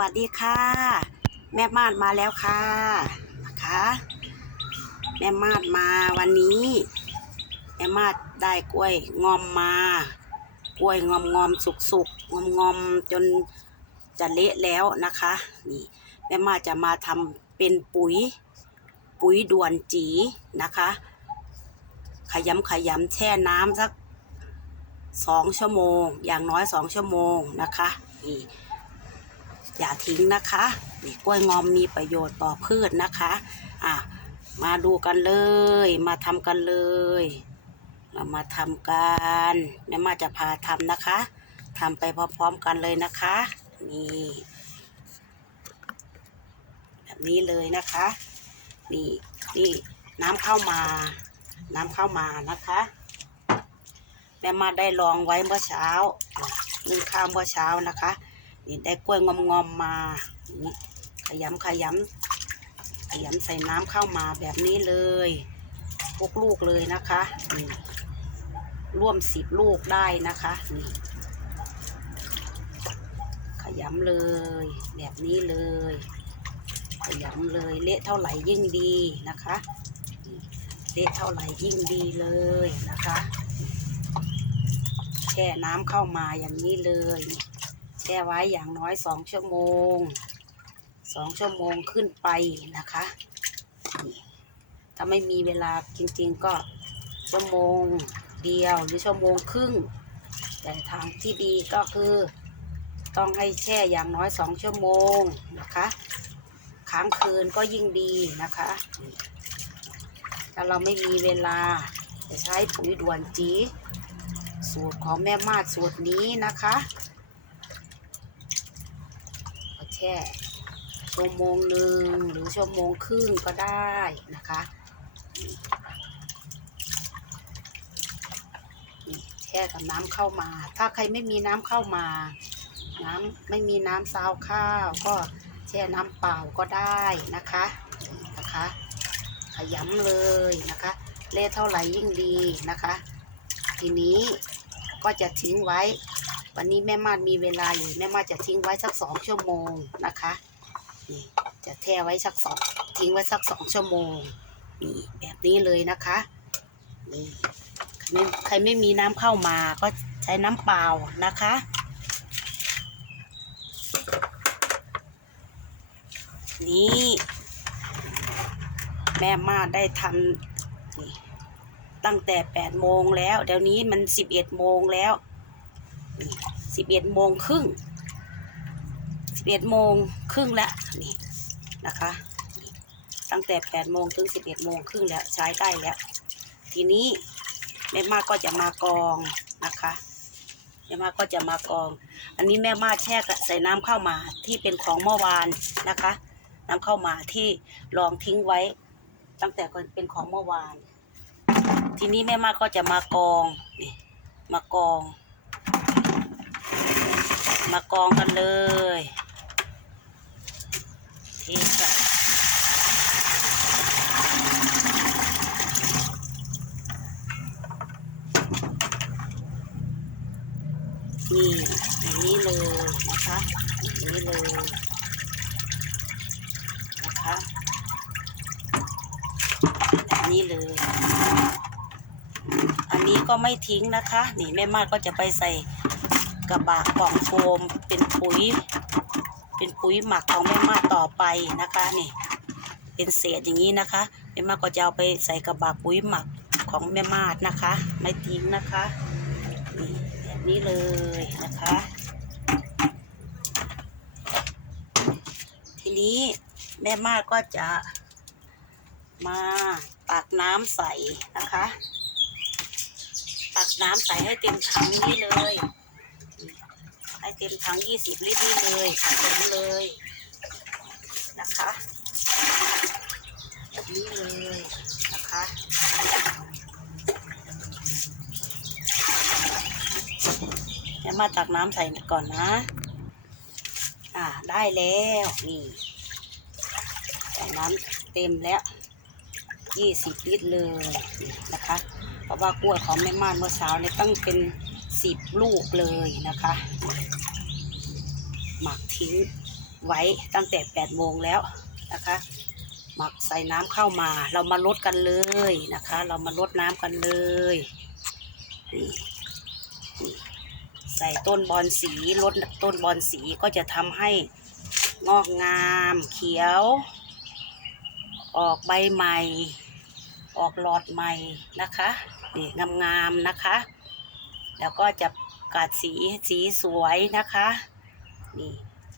วัสดีค่ะ แม่มาดมาแล้วค่ะนะคะแม่มาดมาวันนี้ แม่มาดได้กล้วยงอมมา กล้วยงอมงอมสุกสุกงอมงอมจนจะเละแล้วนะคะนี่แม่มาดจะมาทำเป็นปุ๋ย ปุ๋ยด่วนจีนะคะ ขยำขยำแช่น้ำสักสองชั่วโมง อย่างน้อยสองชั่วโมงนะคะนี่ อย่าทิ้งนะคะนี่กล้วยงอมมีประโยชน์ต่อพืชนะคะอะมาดูกันเลย มาทำกันเลย เรามาทำกันแม่มาจะพาทำนะคะทำไปพร้อมๆกันเลยนะคะ นี่แบบนี้เลยนะคะ นี่นี่น้ำเข้ามา น้ำเข้ามานะคะ แม่มาได้ลองไว้เมื่อเช้านึ่งข้าวเมื่อเช้านะคะ นี่ได้กล้วยงอมงอมๆมานี่ขยำขยำขยำใส่น้ำเข้ามาแบบนี้เลยพวกลูกเลยนะคะนี่ร่วมสิบลูกได้นะคะนี่ขยำเลย แบบนี้เลย ขยำเลยเละเท่าไหร่ยิ่งดีนะคะเละเท่าไหร่ยิ่งดีเลยนะคะ แช่น้ำเข้ามาอย่างนี้เลยนี่ แช่ไว้อย่างน้อยสองชั่วโมงสองชั่วโมงขึ้นไปนะคะถ้าไม่มีเวลาจริงๆก็ชั่วโมงเดียวหรือชั่วโมงครึ่ง แต่ทางที่ดีก็คือ ต้องให้แช่อย่างน้อยสองชั่วโมงนะคะค้างคืนก็ยิ่งดีนะคะถ้าเราไม่มีเวลาจะใช้ปุ๋ยด่วนจี สูตรของแม่มาดสูตรนี้นะคะ แช่ชั่วโมงหนึ่งหรือชั่วโมงครึ่งก็ได้นะคะแช่กับน้ำเข้ามา ถ้าใครไม่มีน้ำเข้ามา น้ำไม่มีน้ำซาวข้าวก็แช่น้ำเปล่าก็ได้นะคะนี่นะคะ ขยำเลยนะคะ เละเท่าไหร่ยิ่งดีนะคะ ทีนี้ก็จะทิ้งไว้ วันนี้แม่มาดมีเวลาอยู่แม่มาดจะทิ้งไว้สักสองชั่วโมงนะคะนี่จะแช่ไว้สักสองทิ้งไว้สักสองชั่วโมงนี่แบบนี้เลยนะคะนี่ใครไม่ใครไม่มีน้ำเข้ามาก็ใช้น้ำเปล่านะคะนี่แม่มาได้ทำนี่ตั้งแต่แปดโมงแล้ว เดี๋ยวนี้มันสิบเอ็ดโมงแล้ว สิบเอ็ดโมงครึ่งสิบเอ็ดโมงครึ่งแล้วนี่นะคะ ตั้งแต่แปดโมงถึงสิบเอ็ดโมงครึ่งแล้วใช้ได้แล้ว ทีนี้แม่มาก็จะมากองนะคะแม่มาก็จะมากอง อันนี้แม่มาแช่ใส่น้ำเข้ามาที่เป็นของเมื่อวานนะคะ น้ำเข้ามาที่ลองทิ้งไว้ ตั้งแต่ก่อนเป็นของเมื่อวาน ทีนี้แม่มาก็จะมากองนี่มากอง มากองกันเลยทใส่นี่อย่างนี้เลยนะคะอย่างนี้เลยนะคะแบบนี้เลย อันนี้ก็ไม่ทิ้งนะคะ นี่แม่มาดก็จะไปใส่ กระบะกล่องโฟมเป็นปุ๋ย เป็นปุ๋ยหมักของแม่มาต่อไปนะคะนี่เป็นเศษอย่างนี้นะคะแม่มาก็จะเอาไปใส่กระบะปุ๋ยหมักของแม่มาดนะคะ ไม่ทิ้งนะคะนี่แบบนี้เลยนะคะ ทีนี้แม่มาดก็จะมาตักน้ำใส่นะคะ ตักน้ำใส่ให้เต็มถังนี้เลย เต็มถังยี่สิบลิตรนี่เลยค่ะเต็มเลยนะคะแบบนี้เลยนะคะเดี๋ยวมาตักน้ำใส่ก่อนนะ อ่าได้แล้วนี่ใส่น้ำเต็มแล้วยี่สิบลิตรเลยนะคะ เพราะว่ากล้วยของแม่ม่านเมื่อเช้าเนี่ยตั้งเป็นสิบลูกเลยนะคะ หมักทิ้งไว้ตั้งแต่แปดโมงแล้วนะคะ หมักใส่น้ำเข้ามา เรามาลดกันเลยนะคะ เรามาลดน้ำกันเลยนี่ใส่ต้นบอนสีลดต้นบอนสีก็จะทำให้งอกงามเขียว ออกใบใหม่ ออกหลอดใหม่นะคะนี่งามๆนะคะ แล้วก็จะกัดสีสีสวยนะคะ นี่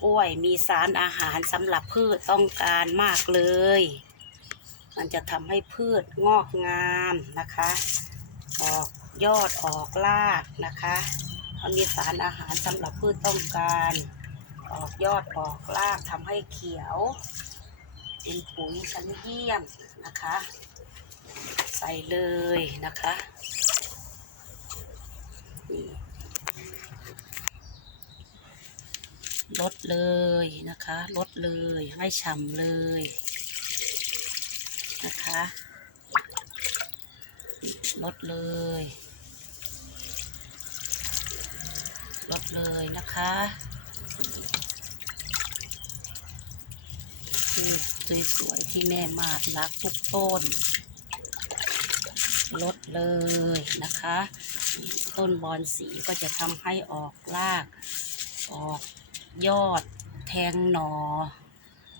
กล้วยมีสารอาหารสำหรับพืชต้องการมากเลย มันจะทำให้พืชงอกงามนะคะ ออกยอดออกรากนะคะเขามีสารอาหารสำหรับพืชต้องการ ออกยอดออกรากทำให้เขียว เป็นปุ๋ยชั้นเยี่ยมนะคะ ใส่เลยนะคะ ลดเลยนะคะลดเลยให้ฉ่ำเลยนะคะลดเลยลดเลยนะคะคือสวยๆที่แม่มาดรักทุกต้นลดเลยนะคะ ต้นบอนสีก็จะทำให้ออกรากออก ยอดแทงหนอ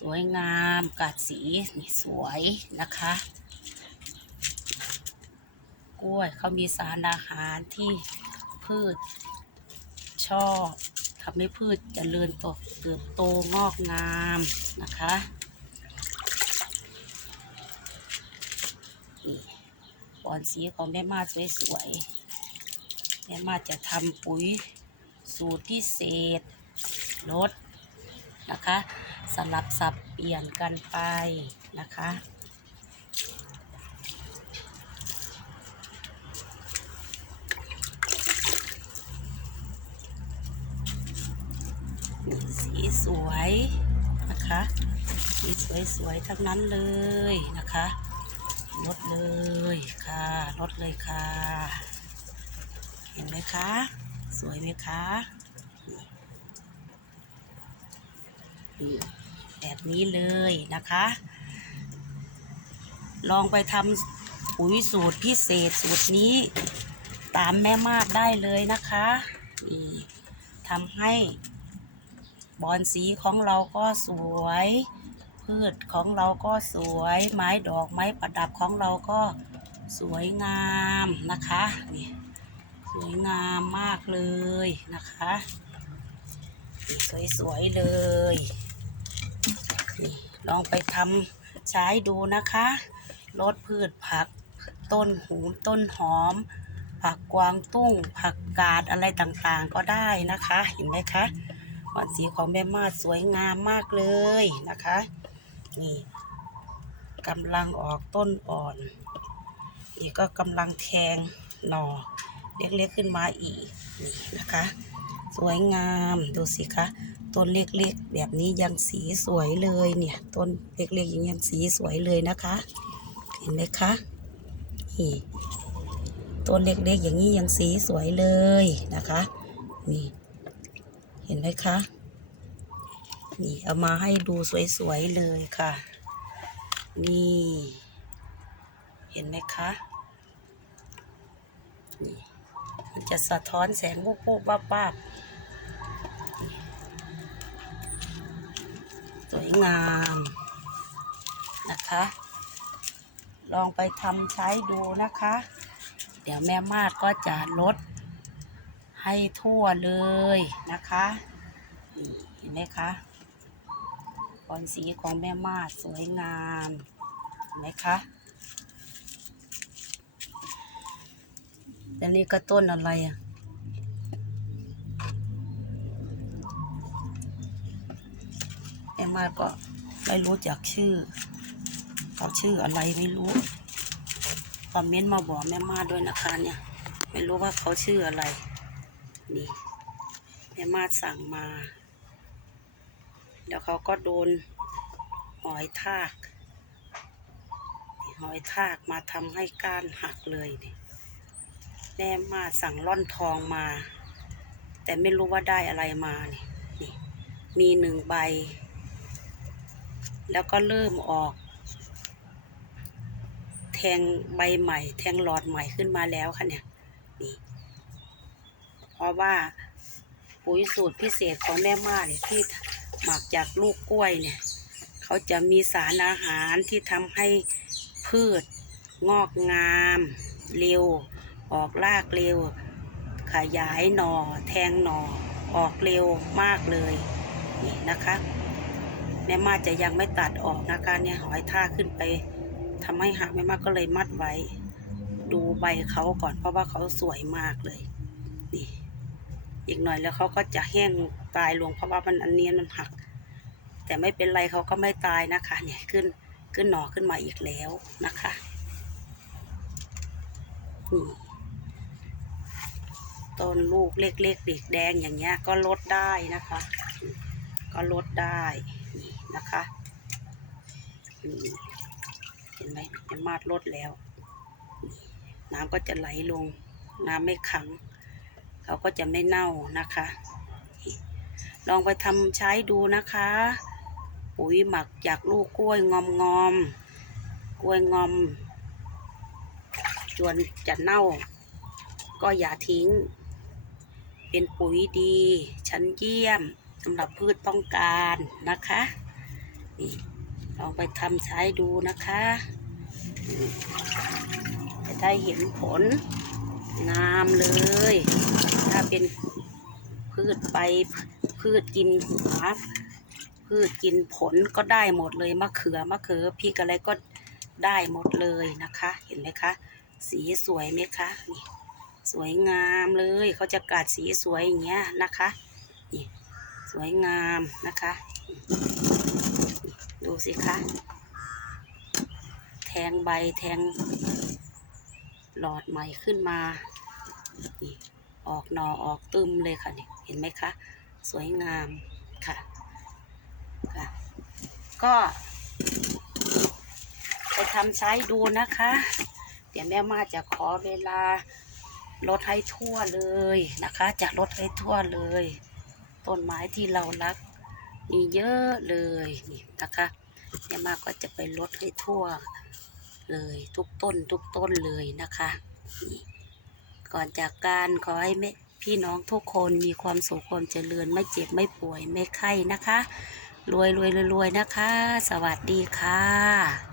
สวยงามกัดสีนี่สวยนะคะ กล้วยเขามีสารอาหารที่พืชชอบทำให้พืชเจริญโตเติบโตงอกงามนะคะนี่บอนสีของแม่มาสวยๆแม่มาจะทำปุ๋ยสูตรพิเศษ ลดนะคะสลับสับเปลี่ยนกันไปนะคะสีสวยนะคะสีสวยๆทั้งนั้นเลยนะคะลดเลยค่ะลดเลยค่ะ เห็นไหมคะ สวยไหมคะ นี่แบบนี้เลยนะคะ ลองไปทำปุ๋ยสูตรพิเศษสูตรนี้ตามแม่มาดได้เลยนะคะนี่ทำให้บอนสีของเราก็สวย พืชของเราก็สวย ไม้ดอกไม้ประดับของเราก็สวยงามนะคะนี่สวยงามมากเลยนะคะ สวยๆเลย ลองไปทำใช้ดูนะคะลดพืชผักต้นหูต้นหอม ผักกวางตุ้ง ผักกาดอะไรต่างๆก็ได้นะคะ เห็นไหมคะบอนสีของแม่มาสวยงามมากเลยนะคะ นี่กำลังออกต้นอ่อน นี่ก็กำลังแทงหน่อเล็กๆขึ้นมาอีกนี่นะคะ สวยงามดูสิคะต้นเล็กๆ แบบนี้ยังสีสวยเลยเนี่ยต้นเล็กๆยังยังสีสวยเลยนะคะ เห็นไหมคะนี่ต้นเล็กๆ อย่างนี้ยังสีสวยเลยนะคะนี่เห็นไหมคะนี่เอามาให้ดูสวยๆเลยค่ะ นี่ เห็นไหมคะนี่มันจะสะท้อนแสงวุบวุบวับวั สวยงามนะคะ ลองไปทำใช้ดูนะคะ เดี๋ยวแม่มาดก็จะลดให้ทั่วเลยนะคะนี่เห็นไหมคะบอนสีของแม่มาดสวยงามเห็นไหมคะแล้วนี่ก็ต้นอะไรอะ มาดก็ไม่รู้จักชื่อเขาชื่ออะไรไม่รู้คอมเมนต์มาบอกแม่มาด้วยนะคะ เนี่ย ไม่รู้ว่าเขาชื่ออะไร นี่แม่มาสั่งมาแล้วเขาก็โดนหอยทาก หอยทากมาทำให้ก้านหักเลยนี่แม่มาสั่งล่อนทองมา แต่ไม่รู้ว่าได้อะไรมานี่นี่มีหนึ่งใบ แล้วก็เริ่มออก แทงใบใหม่ แทงหลอดใหม่ขึ้นมาแล้วค่ะเนี่ยนี่เพราะว่าปุ๋ยสูตรพิเศษของแม่มาเนี่ยที่หมักจากลูกกล้วยเนี่ย เขาจะมีสารอาหารที่ทำให้พืชงอกงาม เร็ว ออกรากเร็ว ขยายหน่อ แทงหน่อ ออกเร็วมากเลย นี่นะคะ แม่มาจะยังไม่ตัดออกนะคะเนี่ยหอยท่าขึ้นไปทำให้หักแม่มาก็เลยมัดไว้ ดูใบเขาก่อนเพราะว่าเขาสวยมากเลยนี่อีกหน่อยแล้วเขาก็จะแห้งตายลงเพราะว่ามันอันเนี้ยมันหัก แต่ไม่เป็นไรเขาก็ไม่ตายนะคะ เนี่ยขึ้นขึ้นหน่อขึ้นมาอีกแล้วนะคะนี่ต้นลูกเล็กๆเด็กแดงอย่างเงี้ยก็ลดได้นะคะ ก็ลดได้ นะคะเห็นไหมมันมาดลดแล้ว น้ำก็จะไหลลง น้ำไม่ขัง เขาก็จะไม่เน่านะคะ ลองไปทำใช้ดูนะคะ ปุ๋ยหมักจากลูกกล้วยงอมงอมกล้วยงอม จวนจะเน่า ก็อย่าทิ้ง เป็นปุ๋ยดี ชั้นเยี่ยมสำหรับพืชต้องการนะคะ นี่ลองไปทำใช้ดูนะคะ จะได้เห็นผลงามเลย ถ้าเป็นพืชใบพืชกินหัวพืชกินผลก็ได้หมดเลยมะเขือมะเขือพริกอะไรก็ได้หมดเลยนะคะ เห็นไหมคะ สีสวยไหมคะนี่สวยงามเลยเขาจะกาดสีสวยอย่างเงี้ยนะคะนี่สวยงามนะคะ ดูสิคะ แทงใบแทง หลอดใหม่ขึ้นมา นี่ออกหนอออกตึมเลยค่ะนี่เห็นไหมคะ สวยงามค่ะค่ะ ก็ไปทำใช้ดูนะคะ เดี๋ยวแม่มาจะขอเวลาลดให้ทั่วเลยนะคะ จะลดให้ทั่วเลย ต้นไม้ที่เรารัก มีเยอะเลยนี่นะคะแม่มาก็จะไปลดให้ทั่วเลยทุกต้นทุกต้นเลยนะคะนี่ก่อนจากการขอให้แม่พี่น้องทุกคนมีความสุขความเจริญไม่เจ็บไม่ป่วยไม่ไข้นะคะ รวยรวยรวยรวยนะคะ สวัสดีค่ะ